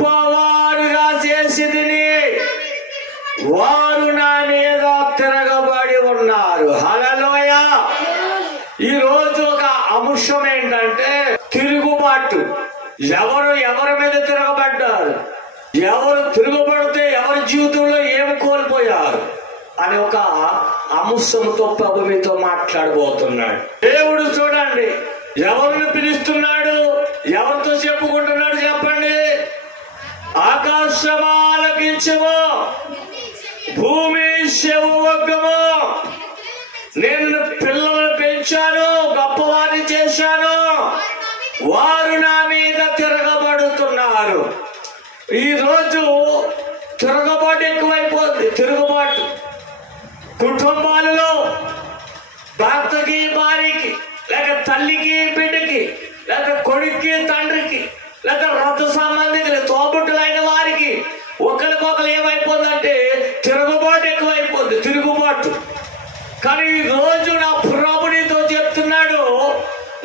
గొప్పవారుగా చేసి తిని వారు నా మీద తిరగబడి ఉన్నారు. హల్లెలూయా. ఈ రోజు ఒక అంశం ఏంటంటే తిరుగుబాటు. ఎవరి మీద తిరగబడ్డారు, ఎవరు తిరుగుబడితే ఎవరి జీవితంలో ఏమి కోల్పోయారు అని ఒక అంశంతో ప్రభు మీతో మాట్లాడబోతున్నాడు. దేవుడు చూడండి ఎవరిని పిలుస్తున్నాడు, ఎవరితో చెప్పుకుంటున్నాడు చెప్పండి. ఆకాశమా ఆలకించుము, భూమి చెవువగ్గము, నేను పిల్లలను పెంచాను, గొప్పవారిని చేశాను, వారు నా మీద తిరగబడుతున్నారు. ఈ రోజు తిరగబాటు ఎక్కువైపోతుంది. తిరుగుబాటు కుటుంబాలలో భర్తకి భార్యకి, లేక తల్లికి బిడ్డకి, లేక కొడుక్కి తండ్రికి, లేక రక్త సంబంధికులు తోబుట్టులైన వారికి ఒకరికొకరు ఏమైపోతుందంటే తిరుగుబాటు ఎక్కువైపోతుంది. తిరుగుబాటు. కానీ ఈ రోజు నా ప్రభు నీతో చెప్తున్నాడు,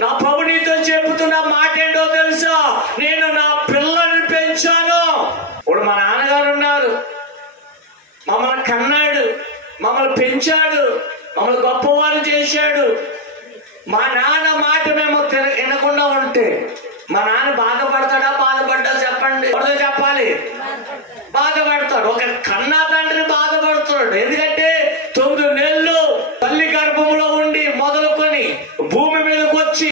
నా ప్రభు నీతో చెప్తున్న మాట ఏంటో తెలుసా? నేను నా పిల్లల్ని పెంచాను. ఇప్పుడు మా నాన్నగారు ఉన్నారు, మమ్మల్ని కన్నాడు, మమ్మల్ని పెంచాడు, మమ్మల్ని గొప్పవారు చేశాడు. మా నాన్న మాట మేము వినకుండా ఉంటే మా నాన్న బాధపడతాడా? బాధపడ్డా చెప్పండి. ఎవరితో చెప్పాలి? బాధపడతాడు. ఒక కన్నా తండ్రి బాధపడుతున్నాడు. ఎందుకంటే 9 నెలలు తల్లి గర్భంలో ఉండి మొదలుకొని భూమి మీదకి వచ్చి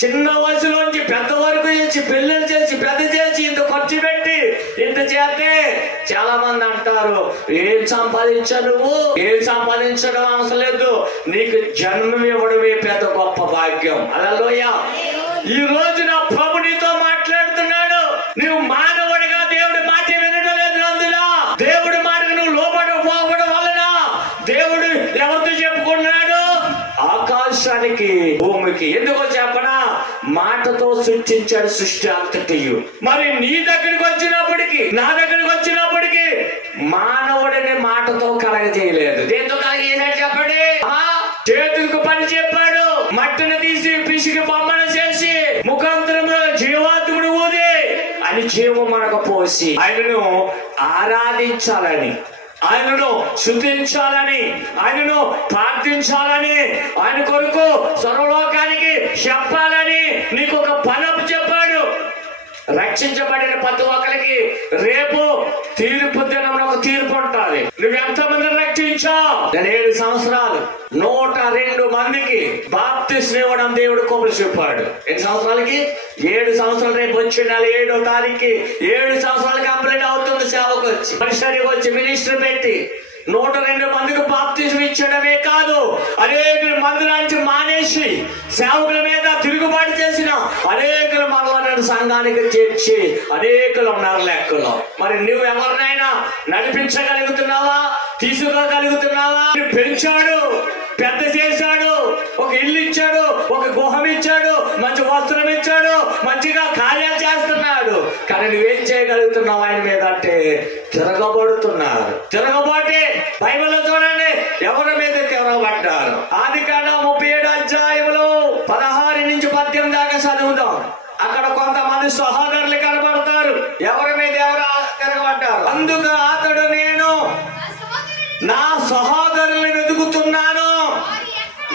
చిన్న వయసులోంచి పెద్ద వరకు చేసి పెళ్లిళ్ళు చేసి పెద్ద చేసి ఇంత ఖర్చు పెట్టి ఇంత చేస్తే చాలా మంది అంటారు, ఏం సంపాదించావు నువ్వు? ఏం సంపాదించడం అవసరం లేదు, నీకు జన్మం ఇవ్వడమే పెద్ద గొప్ప భాగ్యం. హల్లెలూయా. ఈ రోజు నా ప్రభు నీతో మాట్లాడుతున్నాడు. నువ్వు మానవుడిగా దేవుడి మాట వినడం లేదు. అందులో దేవుడి మాటకు నువ్వు లోపడిపోవడం వలన దేవుడు ఎవరితో చెప్పుకున్నాడు? ఆకాశానికి భూమికి. ఎందుకో చెప్పనా? మాటతో సృష్టించాడు సృష్టి అంతటియు. మరి నీ దగ్గరికి వచ్చినప్పటికీ నా దగ్గరికి వచ్చినప్పటికీ మానవుడిని మాటతో కలగజేయలేదు. దేంతో కలగజేసాడు చెప్పండి? చేతులకు పని చెప్పాడు, మట్టిని తీసి పిసికి బొమ్మను చేసి ముఖాంతరంలో జీవాత్ముడు ఊది అని జీవం మనకు పోసి ఆయనను ఆరాధించాలని, ఆయనను స్తుతించాలని, ఆయనను ప్రార్థించాలని, ఆయన కొరకు సర్వలోకానికి చెప్పాలని నీకు ఒక పనపు చెప్పాడు. రక్షించబడిన ప్రతి ఒక్కరికి రేపు తీర్పు దినం ఒక తీర్పు ఉంటుంది. నువ్వు ఎంతమందిని రక్షించావు? నేను 7 సంవత్సరాలు 102 మందికి బాప్తిస్మం ఇవ్వడం దేవుడు కొబ్బరి చెప్పాడు. ఎన్ని సంవత్సరాలకి? 7 సంవత్సరాలు. రేపు వచ్చే నెల 7వ తారీఖుకి 7 సంవత్సరాలు కంప్లీట్ అవుతుంది. సేవకు వచ్చి పరిసరికి వచ్చి మినిస్టర్ పెట్టి 102 మందికి బాప్తిస్మం ఇచ్చడమే కాదు, అనేక మంది నుంచి మానేసి సేవకుల మీద తిరుగుబాటు చేసిన అనేకలు మనల్ని సంఘానికి చేర్చి అనేకలు ఉన్నారు లెక్కలో. మరి నువ్వు ఎవరినైనా నడిపించగలుగుతున్నావా? తీసుకోగలుగుతున్నావా? పెంచాడు, పెద్ద చేశాడు, ఒక ఇల్లు ఇచ్చాడు, ఒక గుహం ఇచ్చాడు, మంచి వస్త్రం ఇచ్చాడు, మంచిగా కార్యాలు చేస్తున్నాడు. కానీ నువ్వేం చేయగలుగుతున్నావు ఆయన మీద అంటే తిరగబడుతున్నారు. తిరగబాటే బైబిల్లో చూడండి ఎవరి మీద తిరగబడ్డారు. ఆదికాండం 37వ అధ్యాయంలో 16 నుంచి 18 దాకా చదువుదాం. అక్కడ కొంతమంది సహోదరులు కనబడతారు. ఎవరి మీద ఎవరు తిరగబడ్డారు? అందుకు అతడు, నేను నా సహోదరులను వెతుకుతున్నాను,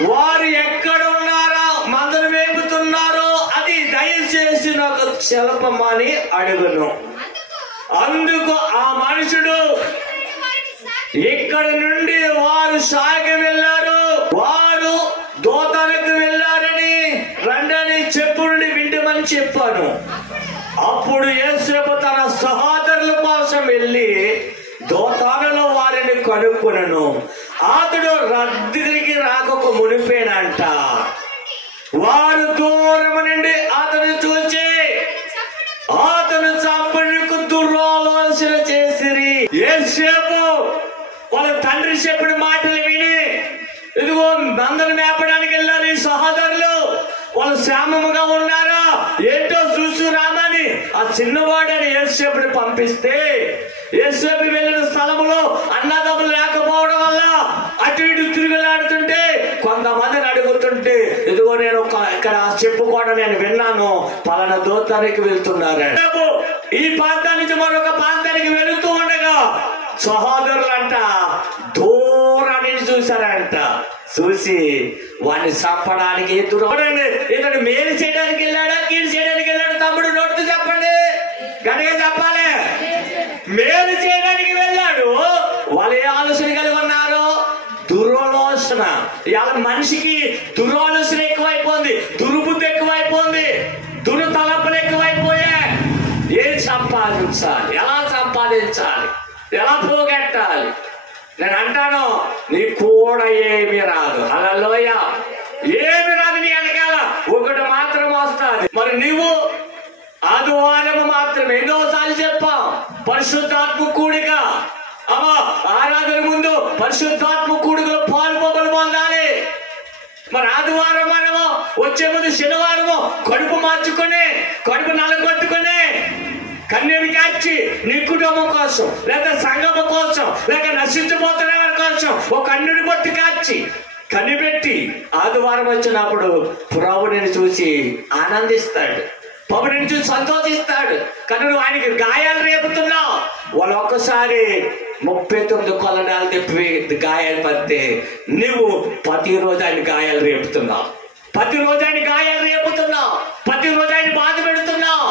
వారు ఎక్కడ ఉన్నారో మందను మేపుతున్నారో అది దయచేసి నాకు చెప్పమని అడుగును. అందుకు ఆ మనుషుడు, ఇక్కడ నుండి వారు సాగి వెళ్ళారు, వారు దోతానికి వెళ్ళారని రండని చెప్పుని వింటమని చెప్పాను. అప్పుడు యేసేపు తన సహోదరుల కోసం వెళ్ళి దోతానులో వారిని కనుక్కునను. అతడు దగ్గరికి రాక మునిపేనంట. వారు దూరం నుండి అతను చూచి అతను చంపడానికి దురాలోచన చేసిరి. యేసేపు వాళ్ళ తండ్రి చెప్పిన మాటలు విని, ఇదిగో మందను మేపడానికి వెళ్ళాలి సహోదరులు, వాళ్ళు శ్యామముగా ఉన్నారా ఏంటో చూసు రామని ఆ చిన్నవాడని యేసేపుని పంపిస్తే, యేసేపు వెళ్ళిన స్థలములో అన్నదమ్ములు లేకపోవడం వల్ల అటు ఇటు తిరుగులాడుతుంటే కొంతమందిని అడుగుతుంటే, ఇదిగో నేను ఇక్కడ చెప్పుకోవడం నేను విన్నాను, పలానా దోతానికి వెళ్తున్నారు. ఈ ప్రాంతం నుంచి మరొక ప్రాంతానికి వెళుతూ ఉండగా సహోదరులంట దూరాన్ని చూశారంట. చూసి వాడిని చంపడానికి ఇతడు మేలు చేయడానికి వెళ్ళాడా కీడు చేయడానికి వెళ్ళాడు? తమ్ముడు నోటితో చెప్పండి, గట్టిగా చెప్పాలి. మేలు చేయడానికి వెళ్ళాడు. వాళ్ళు ఏ ఆలోచన కలిగి ఉన్నారు? దురాలోచన. ఇవాళ మనిషికి దురాలోచన ఎక్కువైపోయింది, దుర్బుద్ధి ఎక్కువైపోయింది, దుర్తలపులు ఎక్కువైపోయాయి. ఏం సంపాదించాలి, ఎలా సంపాదించాలి, ఎలా పోగొట్టాలి? నేను అంటాను, నీ కూడా ఏమి రాదు. హల్లెలూయ. ఏమి రాదు నీ వెనకాల, ఒకటి మాత్రం వస్తుంది. మరి నువ్వు ఆదివారం మాత్రమే ఎన్నోసార్లు చెప్పాం, పరిశుద్ధాత్మ కూడిక. అమ్మా, ఆరాధన ముందు పరిశుద్ధాత్మ కూడికలో పాలుపోబలు పొందాలి. మరి ఆదివారం మనము వచ్చే ముందు శనివారము కడుపు మార్చుకొని, కడుపు నలగొట్టుకొని, కన్నీరు కాచి నీ కుటుంబం కోసం, లేదా సంఘం కోసం, లేక నశించిపోతున్న వారి కోసం ఒక కన్నుడి బొట్టు కాచి కనిపెట్టి ఆదివారం వచ్చినప్పుడు ప్రభుని చూసి ఆనందిస్తాడు, ప్రభుని చూసి సంతోషిస్తాడు. కానీ నువ్వు ఆయనకి గాయాలు రేపుతున్నావు. వాళ్ళు ఒక్కసారి 39 కొలడాలు తెప్పి గాయాలు పడితే నువ్వు ప్రతిరోజు ఆయన గాయాలు రేపుతున్నావు, ప్రతిరోజు ఆయన గాయాలు రేపుతున్నావు, ప్రతిరోజు ఆయన బాధ పెడుతున్నావు.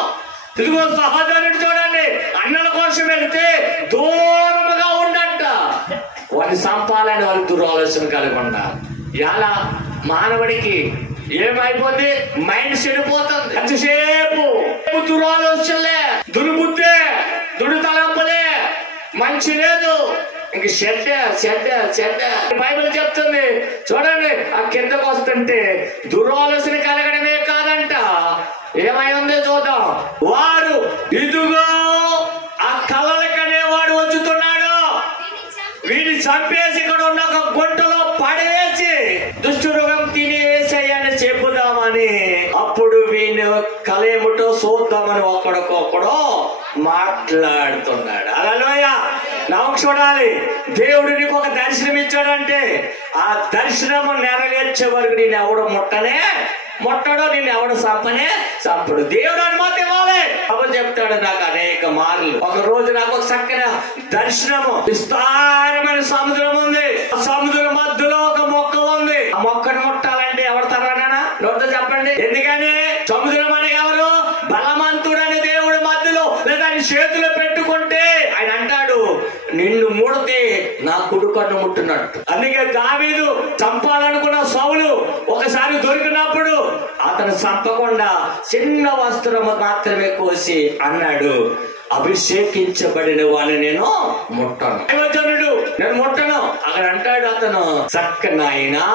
ఇదిగో సహోదరుడు చూడండి, అన్నల కోసం వెళితే దూరముగా ఉండంట. వారిని చంపాలని వాళ్ళు దురాలోచన కలిగి ఉన్నారు. ఇలా మానవుడికి ఏమైపోతుంది? మైండ్ చెడిపోతుంది. ఎంతసేపు దురాలోచనలే, దుర్బుద్ధే, దుడితలంపులే, మంచి లేదు, ఇంక చెడ్డ చెడ్డ చెడ్డ. బైబిల్ చెప్తుంది చూడండి, ఆ కిందకు వస్తుంటే దురాలోచన కలగడమే కాదంట, ఏమై ఉందో చూద్దాం. వాడు ఇదిగో ఆ కలలకనే వాడు వచ్చుతున్నాడు, వీడిని చంపేసి ఇక్కడ ఉన్న ఒక గుంటలో పడవేసి దుష్టురుగం తినేసేయని చెప్పుదామని, అప్పుడు వీడిని కలేముటో చూద్దామని ఒక్కడికొక్కడో మాట్లాడుతున్నాడు. హల్లెలూయా. నాకు చూడాలి, దేవుడు నీకు ఒక దర్శనం ఇచ్చాడంటే ఆ దర్శనము నెరవేర్చే వరకు నేను ఎవడు ముట్టడో, నేను ఎవడు చంపనే చంపడు. దేవుడు అనుమతి ఇవ్వాలి. అప్పుడు చెప్తాడు నాకు అనేక మార్లు. ఒక రోజు నాకు ఒక చక్కని దర్శనము, విస్తారమైన సముద్రం ఉంది, ఆ సముద్రం మధ్యలో ఒక మొక్క ఉంది. ఆ మొక్కను ముట్టాలంటే ఎవరు తరానా? నోటితో చెప్పండి. ఎందుకని? సముద్రం అనే ఎవరు? బలవంతుడని దేవుడు మధ్యలో లేదా ఆయన చేతిలో పెట్టుకుంటే ఆయన అంటాడు, నిన్ను ముడితే నా కుడికన్ను ముట్టినట్టు. అందుకే దావీదు చంపాలనుకున్న సౌలు ఒకసారి దొరికినప్పుడు అతను చంపకుండా చిన్న వస్త్రం మాత్రమే కోసి అన్నాడు, అభిషేకించబడిన వాడిని నేను ముట్టను. దైవజనుడు నేను ముట్టను. అక్కడ అంటాడు అతను, చక్క నాయనా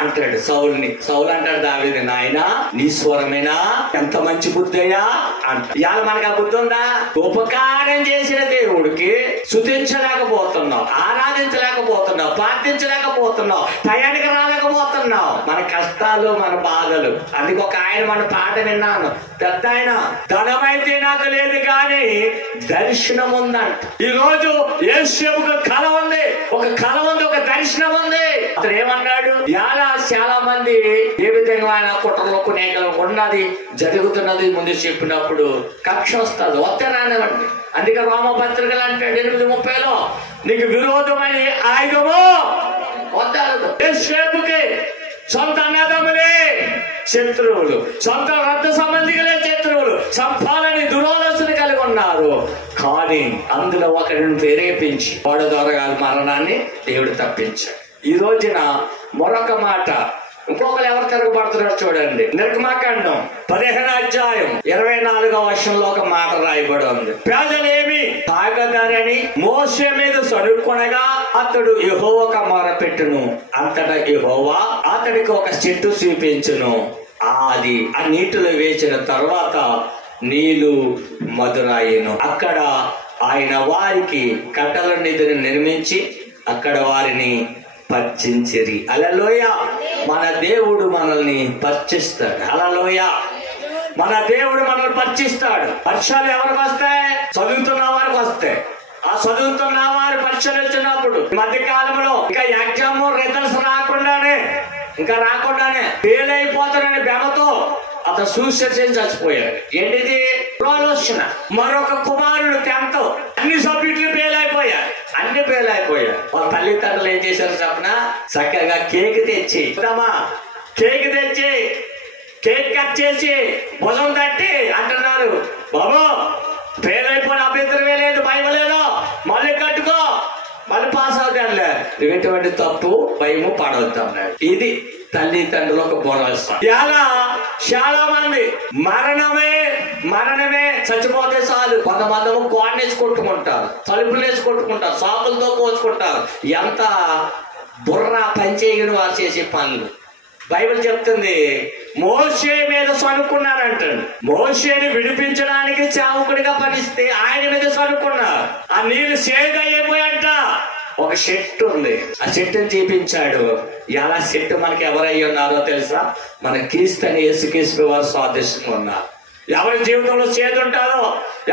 అంటాడు సౌలుని. సౌలు అంటాడు దావీదు, నాయనా నీ స్వరమేనా, ఎంత మంచి బుద్ధి అయ్యా అంట. ఇవాళ మనకు ఆ బుద్ధి ఉందా? ఉపకారం చేసిన దేవుడికి స్తుతించలేకపోతున్నావు, ఆరాధించలేకపోతున్నావు, ప్రార్థించలేకపోతున్నావు, టయానికి రాలేకపోతున్నావు. మన కష్టాలు, మన బాధలు. అందుకు ఒక ఆయన మన పాట విన్నాను, పెద్ద ఆయన, ధనమైతే నాకు లేదు కానీ దర్శనం ఉందంట. ఈ రోజు యేసేపుకు కళ ఉంది, ఒక కళ ఉంది, ఒక దర్శనం ఉంది. అతను ఏమన్నాడు? ఇలా చాలా మంది ఏ విధంగా ఆయన కుట్రలో కొనేకలు ఉన్నది జరుగుతున్నది ముందు చెప్పినప్పుడు కక్ష వస్తుంది, వస్తే రానివ్వండి. అందుకే రోమపత్రికలు అంటాడు 8:30 నీకు విరోధమైన ఆయుధము వద్దాలదు. యేసేపుకి సొంత అన్నదమ్ములే శత్రువులు, సొంత రక్త సంబంధికులే శత్రువులు, చంపాలని దురాలోచన కలిగి ఉన్నారు. కానీ అందులో ఒకరిని ప్రేరేపించి వాడు ద్వారా మరణాన్ని దేవుడు తప్పించాడు. ఈ రోజున మరొక మాట, ఇంకొకరు ఎవరు తిరగబడుతున్నారు చూడండి. నిర్గమకాండం 15వ అధ్యాయం 24వ వచనంలో ఒక మాట రాయబడి ఉంది. ప్రజలేమి తాగదారని మోషే మీద సరుకొనగా అతడు యెహోవాకు మొరపెట్టును. అంతటా యెహోవా అతడికి ఒక చెట్టు చూపించును. అది ఆ నీటిలో వేసిన తర్వాత నీళ్లు మధురాయను. అక్కడ ఆయన వారికి కట్టల నిధిని నిర్మించి అక్కడ వారిని పర్చించిరి. హల్లెలూయ. మన దేవుడు మనల్ని పర్చిస్తాడు. హల్లెలూయ. మన దేవుడు మనల్ని పర్చిస్తాడు. పరీక్షలు ఎవరికి వస్తాయి? చదువుతున్న వారికి వస్తాయి. ఆ చదువుతున్న వారి పరీక్షలు వచ్చినప్పుడు మధ్య కాలంలో ఇంకా ఎగ్జామ్ రిజల్ట్స్ రాకుండానే ఫెయిల్ అయిపోతానని బెమతో అతను సూసైడ్ చేసి చచ్చిపోయాడు. ఏంటిది? ఆలోచన. మరొక కుమారుడు 10th, అన్ని సబ్జెక్టులు ఫెయిల్ అయిపోయారు. వాళ్ళ తల్లిదండ్రులు ఏం చేశారు చెప్పనా, చక్కగా కేక్ తెచ్చి కేక్ కట్ చేసి భుజం తట్టి అంటున్నారు, బాబు ఫెయిల్ అయిపోయిన అభ్యంతరమే లేదు, భయం లేదు, మళ్ళీ కట్టుకో, మళ్ళీ పాస్ అవుతానులే, ఎటువంటి తప్పు భయము పడవద్దు అన్నాడు. ఇది తల్లిదండ్రులు ఒక భరోసా. ఇలా చాలా మంది మరణమే చచ్చిపోతే చాలు. కొంతమంది కోడనేసి కొట్టుకుంటారు, తలుపులు వేసి కొట్టుకుంటారు, సాకులతో కోసుకుంటారు. ఎంత బుర్ర పనిచేయని వారు చేసే పనులు. బైబిల్ చెప్తుంది మోషే మీద సనుక్కున్నారంటాడు. మోషేని విడిపించడానికి చావుకుడిగా పనిస్తే ఆయన మీద సనుక్కున్నారు. ఆ నీళ్లు సేదయ్యిపోయంట. ఒక చెట్టు ఉంది, ఆ చెట్టుని చూపించాడు. ఎలా చెట్టు మనకి ఎవరై ఉన్నారో తెలుసా? మన క్రీస్తుని యేసుక్రీస్తు వారు సాదృశ్యంగా ఉన్నారు. ఎవరి జీవితంలో చేదు ఉంటాదో,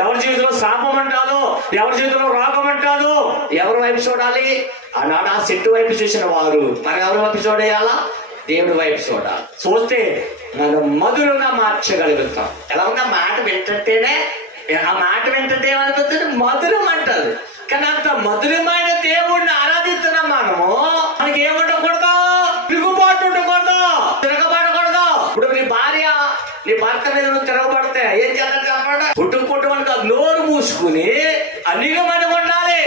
ఎవరి జీవితంలో శాపం అంటాదో, ఎవరి జీవితంలో రోగం అంటాదో, ఎవరి వైపు చూడాలి? ఆనాడు ఆ చెట్టు వైపు చూసిన వారు మనం ఎవరి వైపు చూడేయాలా? దేవుడి వైపు చూడాలి. చూస్తే మనం మధురంగా మార్చగలుగుతాం. ఎలా ఉందా? మాట వింటుంటేనే, ఆ మాట వింటుంటే ఏమనిపిస్తుంది? మధురం అంటారు. కానీ అంత మధురమైన దేవుడిని ఆరాధిస్తున్నాం మనము. మనకి ఏముండకూడదు? తిరుగుబాటు ఉండకూడదు, తిరగబడకూడదు. ఇప్పుడు నీ భార్య నీ భర్త మీద నువ్వు తిరగబడితే ఏం చేద్దాం చెప్పండి? కుటుంబం కాదు, నోరు మూసుకుని అనిగమని ఉండాలి.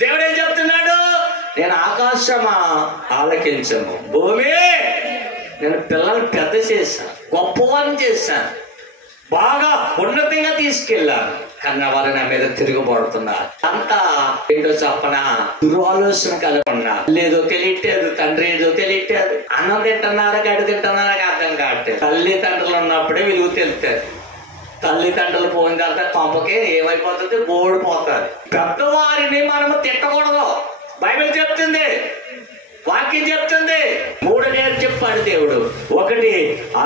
దేవుడు ఏం చెప్తున్నాడు? నేను ఆకాశమా ఆలకించము, భూమి నేను పిల్లల్ని పెద్ద చేశాను, గొప్పవారిని చేశాను, బాగా ఉన్నతంగా తీసుకెళ్లాను. కన్నా వారు నా మీద తిరుగుబడుతున్నారు. అంతా ఏంటో చెప్పన దురాలోచన కలగకుండా, లేదో తెలియట్లేదు, తండ్రి ఏదో తెలియట్లేదు, అన్నం తింటున్నారా గడి తింటున్నారా అర్థం కావట్లేదు. తల్లిదండ్రులు ఉన్నప్పుడే విలువ తెలుస్తుంది. తల్లిదండ్రులు పోయిన తర్వాత కొంపకే ఏమైపోతుంది? ఓడిపోతారు. పెద్దవారిని మనము తిట్టకూడదు. బైబిల్ చెప్తుంది, వాక్యం చెప్తుంది. 3 నేను చెప్పాడు దేవుడు. 1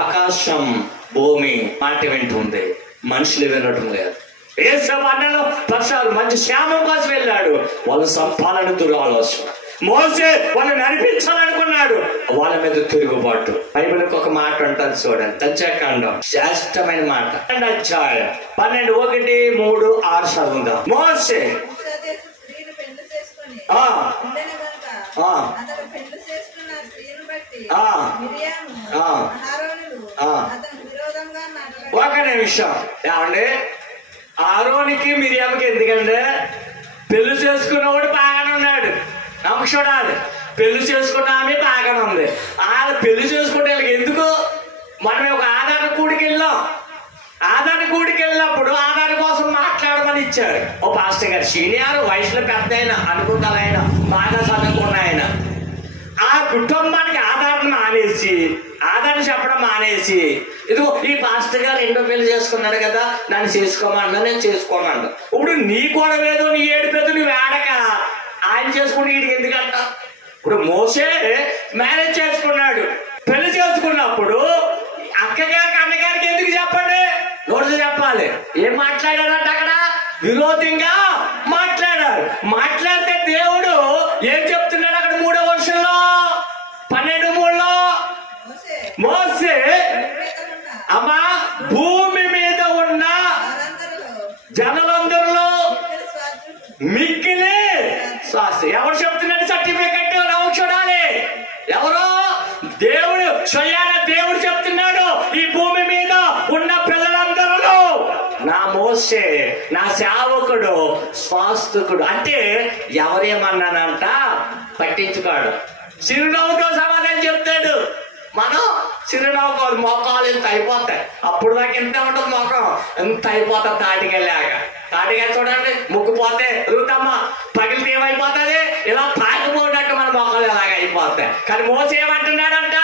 ఆకాశం భూమి మాట వింటుంది, మనుషులు వినటం లేదు. ఏసేపు అన్నలు పక్షాలు మంచి శ్యామం కోసం వెళ్ళాడు, వాళ్ళు సంపాదన దురాలోచన. మోసే వాళ్ళని నడిపించాలనుకున్నాడు, వాళ్ళ మీద తిరుగుబాటు. బైబిల్కి ఒక మాట అంటారు చూడండి, సంఖ్యాకాండం శ్రేష్టమైన మాట, 2వ అధ్యాయం 12, 1, 3, 6 చదువుదాం. మోసే ఒక నిమిషం ఏమండి, ఆరోనికి మిరియామకి ఎందుకంటే పెళ్లి చేసుకున్నవాడు బాగానే ఉన్నాడు. నమ్మక చూడాలి, పెళ్లి చేసుకున్న ఆమె బాగానే ఉంది. వాళ్ళ పెళ్లి చేసుకుంటే ఎందుకు? మనం ఒక ఆధార కూడికి వెళ్ళాం. ఆధార కూడికి వెళ్ళినప్పుడు ఆధార కోసం మాట్లాడమని ఇచ్చారు ఓ పాస్టర్ గారు. సీనియర్, వయసులో పెద్ద అయినా, అనుకుంటారు ఆయన, బాగా చదువుకున్న ఆయన. ఆ కుటుంబానికి ఆధారం చెప్పడం మానేసి ఇదిగో ఈ పాస్టర్ గారు 2వ పెళ్లి చేసుకున్నాడు కదా, నన్ను చేసుకోమన్నా, నేను చేసుకోమన్నా. ఇప్పుడు నీ గొడవేదో, నీ ఏడుపేదో నువ్వు వేడక ఆయన చేసుకుని వీడికి ఎందుకంట? ఇప్పుడు మోసే మ్యారేజ్ చేసుకున్నాడు, పెళ్లి చేసుకున్నప్పుడు అక్కగారికి అన్నగారికి ఎందుకు చెప్పండి? నోటి చెప్పాలి. ఏం మాట్లాడారంట అక్కడ? విరోధంగా మాట్లాడారు. మాట్లాడితే దేవుడు ఏం చెప్తున్నాడు అక్కడ 3వ వర్షంలో 12:3లో? మోసే అమ్మా భూమి మీద ఉన్న జనులందరిలో మిక్కిలి శ్వాస. ఎవరు చెప్తున్నాడు సర్టిఫికెట్? నవ్వు చూడాలి. ఎవరో దేవుడు, స్వయాన దేవుడు చెప్తున్నాడు, ఈ భూమి మీద ఉన్న పిల్లలందరూ నా మోసే, నా సేవకుడు, స్వాస్థకుడు. అంటే ఎవరేమన్నానంట పట్టించుకోడు, చిరునవ్వుతో సమాధానం చెప్తాడు. మనం చిరునవ్వు మొక్కలు ఇంత అయిపోతాయి. అప్పుడు దాకా ఎంత ఉంటుంది మొక్కం, ఎంత అయిపోతుంది. తాటికెళ్ళి చూడండి, ముక్కుపోతే రూతమ్మ పగిలితే ఏమైపోతుంది? ఇలా తాకిపోయినట్టు మన మొక్కలు ఇలాగ అయిపోతాయి. కానీ మోసే ఏమంటున్నాడంట?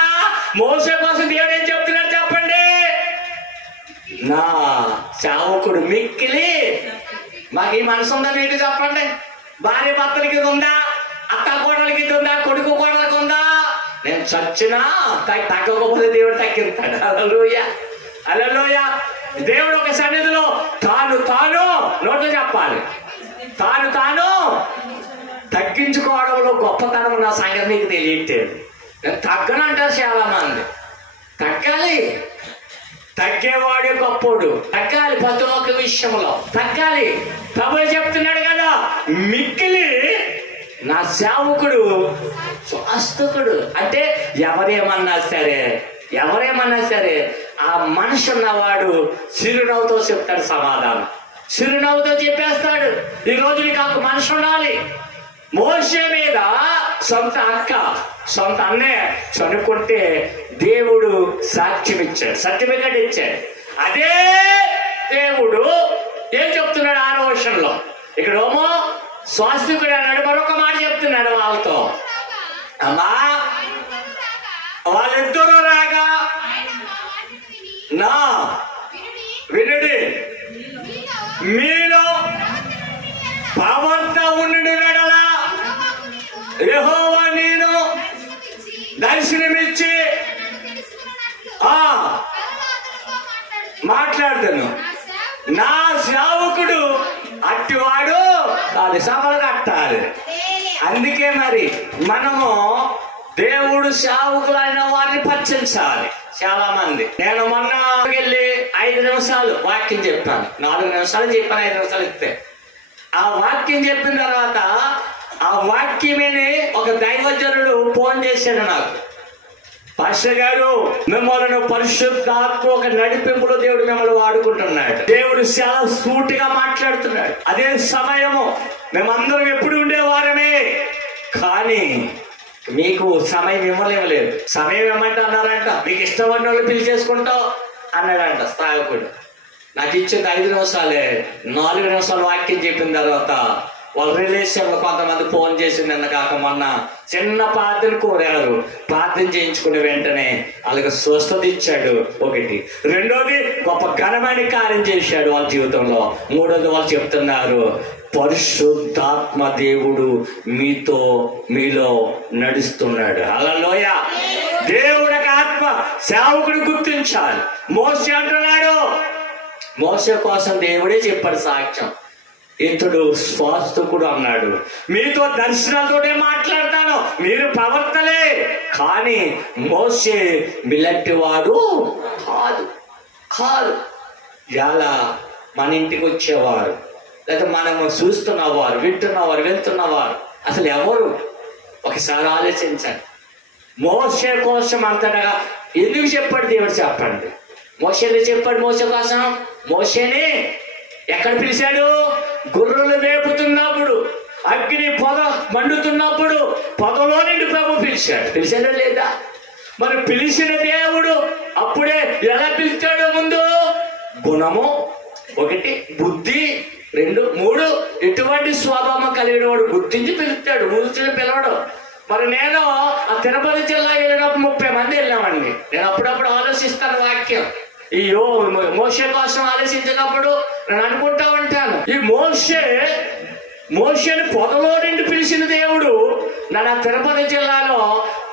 మోసే కోసం దేవుడు ఏం చెప్తున్నాడు చెప్పండి? నా సేవకుడు మిక్కిలి. మాకు ఈ మనసు ఉందా? నీకు చెప్పండి. భార్య భర్తలకి ఇది ఉందా? అత్త కోడలకి ఇది ఉందా? కొడుకు కోడలకి ఉందా? నేను చచ్చినా తగ్గకపోతే దేవుడు తగ్గిస్తాడు. హల్లెలూయా, హల్లెలూయా. దేవుడు ఒక సన్నిధిలో తాను నోట్లో చెప్పాలి, తాను తగ్గించుకోవడంలో గొప్పతనం నా సంగతి నీకు తెలియట్లేదు. నేను తగ్గనంటారు చాలా మంది. తగ్గేవాడే గొప్పోడు. తగ్గాలి, ప్రతి ఒక్క విషయంలో తగ్గాలి. ప్రభువు చెప్తున్నాడు కదా, మిక్కిలి నా సేవకుడు స్వాస్థకుడు. అంటే ఎవరేమన్నా సరే ఆ మనిషి ఉన్నవాడు చిరునవ్వుతో చెప్తాడు సమాధానం, చిరునవ్వుతో చెప్పేస్తాడు. ఈ రోజు నీకు ఒక మనిషి ఉండాలి. మోషే మీద సొంత అక్క, సొంత అన్నయ్య చనుకుంటే దేవుడు సాక్ష్యం ఇచ్చాడు, సర్టిఫికెట్ ఇచ్చాడు. అదే దేవుడు ఏం చెప్తున్నాడు 6వ వచనంలో? ఇక్కడ ఏమో స్వాస్థికుడు అన్నాడు, మరొక మాట చెప్తున్నాడు వాళ్ళతో, అమ్మా వాళ్ళిద్దరూ రాగా నా వినుడి, మీలో ప్రవర్త ఉండి వెడలా యెహోవా నేను దర్శనమిచ్చి మాట్లాడుతాను. నా సేవకుడు అట్టివాడు కాదు, సభలు కట్టాలి. అందుకే మరి మనము దేవుడు సేవకులైన వారిని పరిచయించాలి. చాలా మంది, నేను మొన్న వెళ్ళి 5 నిమిషాలు వాక్యం చెప్పాను, 4 నిమిషాలు చెప్పాను, 5 నిమిషాలు ఇస్తే ఆ వాక్యం చెప్పిన తర్వాత ఆ వాక్యమని ఒక దైవజనుడు ఫోన్ చేశాడు నాకు, పాస్టర్ గారు మిమ్మల్ని పరిశుద్ధాత్మ ఒక నడిపింపులో దేవుడు మిమ్మల్ని వాడుకుంటున్నాడు, దేవుడు చాలా సూటిగా మాట్లాడుతున్నాడు. అదే సమయము మేమందరం ఎప్పుడు ఉండేవారమే, కానీ మీకు సమయం ఇవ్వలేదు. సమయం ఏమంటే అన్నారంట, మీకు ఇష్టమైన వాళ్ళు పిలిచి చేసుకుంటావు అన్నాడంట స్థాయకుడు. నాకు ఇచ్చింది 5 నిమిషాలే. 4 నిమిషాలు వాక్యం చెప్పిన తర్వాత వాళ్ళ రిలేషన్లో కొంతమంది ఫోన్ చేసి నిన్న కాక మొన్న చిన్న ప్రార్థన కోరారు, ప్రార్థన చేయించుకునే వెంటనే వాళ్ళకి స్వస్థత ఇచ్చాడు. ఒకటి. రెండోది గొప్ప ఘనమైన కార్యం చేశాడు వాళ్ళ జీవితంలో. మూడోది వాళ్ళు చెప్తున్నారు, పరిశుద్ధాత్మ దేవుడు మీలో నడుస్తున్నాడు. హల్లెలూయా. దేవుడికి ఆత్మ సేవకుడు గుర్తించాలి. మోషే అంటున్నాడు, మోషే కోసం దేవుడే చెప్పాడు సాక్ష్యం, ఇతడు స్వాస్థకుడు అన్నాడు. మీతో దర్శనాలతోనే మాట్లాడతాను, మీరు ప్రవర్తలే, కానీ మోషే మిలాంటి వాడు కాదు. ఇలా మన ఇంటికి వచ్చేవారు, లేదా మనము చూస్తున్నవారు, వింటున్నవారు, వెళ్తున్నవారు అసలు ఎవరు? ఒకసారి ఆలోచించండి. మోషే కోసం అంతటగా ఎందుకు చెప్పాడు దేవుడు? చెప్పండి. మోషేని చెప్పాడు మోషే కోసం. మోషేని ఎక్కడ పిలిచాడు? గొర్రెలు మేపుతున్నప్పుడు, అగ్ని పొద మండుతున్నప్పుడు పొదలో నుండి ప్రభు పిలిచాడా లేదా? మరి పిలిచిన దేవుడు అప్పుడే ఎలా పిలిచాడో ముందు గుణము 1, బుద్ధి 2, 3 ఎటువంటి స్వభావం కలిగిన వాడు గుర్తించి పిలుస్తాడు, ఊరిని పిలవడం. మరి నేను ఆ తిరుపతి జిల్లా వెళ్ళినప్పుడు 30 మంది వెళ్ళామండి. నేను అప్పుడప్పుడు ఆలోచిస్తాను వాక్యం. ఈ మోషే కోసం ఆలోచించినప్పుడు నేను అనుకుంటా ఉంటాను, ఈ మోషేని పొదలో నుండి పిలిచిన దేవుడు నన్ను తిరుపతి జిల్లాలో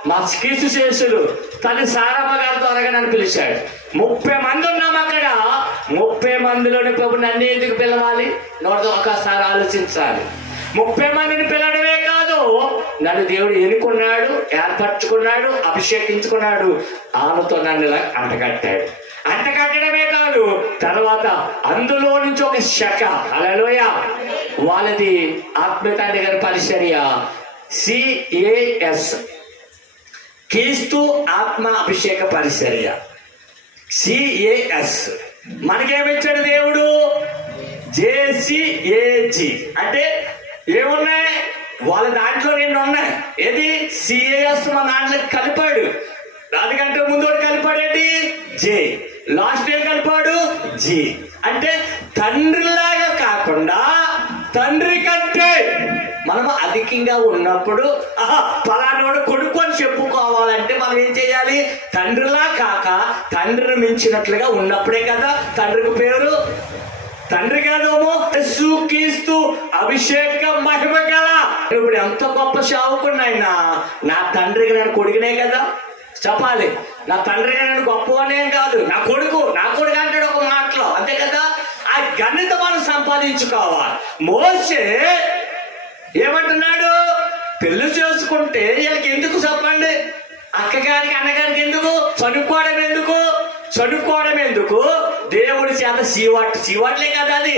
మా కీసు శేషులు తల్లి సారమ్మ గారి ద్వారా నన్ను పిలిచాడు. 30 మంది ఉన్నాం అక్కడ. 30 మందిలోని ప్రభు నన్ను ఎందుకు పిలవాలి? నోటితో ఒకసారి ఆలోచించాలి. 30 మందిని పిలవడమే కాదు, నన్ను దేవుడు ఎన్నుకున్నాడు, ఏర్పరచుకున్నాడు, అభిషేకించుకున్నాడు. ఆమెతో నన్ను ఇలా అంటకట్టడమే కాదు, తర్వాత అందులో నుంచి ఒక శాఖ, హల్లెలూయా, వాళ్ళది ఆత్మీయతండ్రి గారి పరిచర్య, CAS, క్రీస్తు ఆత్మ అభిషేక పరిచర్య, CAS. మనకేమిచ్చాడు దేవుడు? JCAG. అంటే ఏమున్నాయి? వాళ్ళ దాంట్లో 2 ఉన్నాయి. ఏది? CAS మన దాంట్లో కలిపాడు. దానికంటే ముందు కలిపాడేంటి? J. లాస్ట్ ఏం కలిపాడు? G. అంటే తండ్రిలాగా కాకుండా తండ్రి కంటే మనం అధికంగా ఉన్నప్పుడు పలానాడు కొడుకు అని చెప్పుకోవాలంటే మనం ఏం చేయాలి? తండ్రిలా కాక తండ్రిని మించినట్లుగా ఉన్నప్పుడే కదా తండ్రికి పేరు. తండ్రి కాదేమో క్రీస్తు అభిషేక మహిమ గల. ఇప్పుడు ఎంత గొప్ప సేవకుడినైనా నా తండ్రికి నేను కొడుకునే కదా చెప్పాలి. నా తండ్రికి నేను గొప్పవానేం కాదు, నా కొడుకు అంటాడు ఒక మాటలో, అంతే కదా. ఆ ఘనత మనం సంపాదించుకోవాలి. మోషే ఏమంటున్నాడు? పెళ్లి చేసుకుంటే వీళ్ళకి ఎందుకు చెప్పండి? అక్కగారికి అన్నగారికి ఎందుకు? చనుకోవడం ఎందుకు? చదువుకోవడం ఎందుకు? దేవుడి చేత సీవాట్లే కదా అది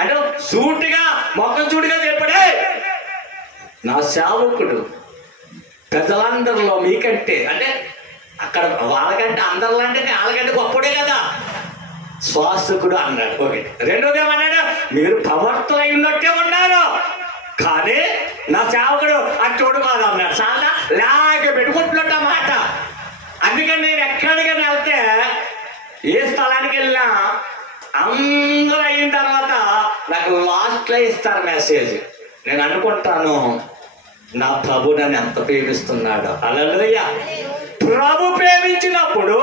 అంటే సూటిగా మొక్కం చూడుగా చెప్పడే, నా సేవకుడు ప్రజలందరిలో మీకంటే అంటే అక్కడ వాళ్ళకంటే అందరిలో అంటే వాళ్ళకంటే గొప్పడే కదా శ్వాసకుడు అన్నాడు. ఒకటి. రెండోది ఏమన్నాడు? మీరు ప్రవర్తన ఉన్నట్టే ఉన్నారు కానీ నా సేవకుడు అట్టోడు కాదు అన్నాడు. చాలా లాగ పెట్టుకుంటున్నట్టు మాట. అందుకని నేను ఎక్కడికైనా వెళ్తే ఏ స్థలానికి వెళ్ళినా అందరూ అయిన తర్వాత నాకు లాస్ట్లో ఇస్తారు మెసేజ్. నేను అనుకుంటాను నా ప్రభు నన్ను ఎంత ప్రేమిస్తున్నాడు. హల్లెలూయా. ప్రభు ప్రేమించినప్పుడు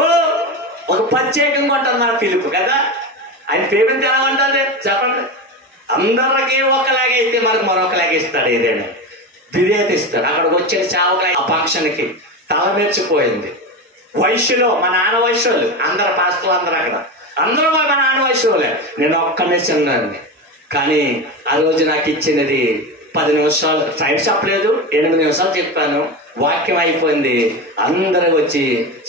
ఒక ప్రత్యేకంగా ఉంటుంది నా పిలుపు కదా. ఆయన ప్రేమించి ఎలా ఉంటుంది చెప్పండి. అందరికీ ఒకలాగే అయితే మనకు మరొకలాగే ఇస్తాడు. ఏదైనా విధేయత ఇస్తాడు. అక్కడికి వచ్చే చావకాయ ఆ ఫంక్షన్కి తల మెచ్చిపోయింది. వయసులో మా నాన్న వయసు వాళ్ళు అందరు పాస్టర్లు అందరూ అక్కడ అందరూ మా నాన్న వయసు వాళ్ళే. నేను ఒక్కనే చిన్నాన్ని. కానీ ఆ రోజు నాకు ఇచ్చినది 10 నిమిషాలు టైం చెప్పలేదు, 8 నిమిషాలు చెప్పాను. వాక్యం అయిపోయింది. అందరూ వచ్చి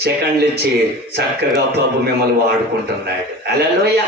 సెకండ్లు ఇచ్చి చక్కగా ప్రభు మిమ్మల్ని వాడుకుంటున్నాడు. హల్లెలూయా.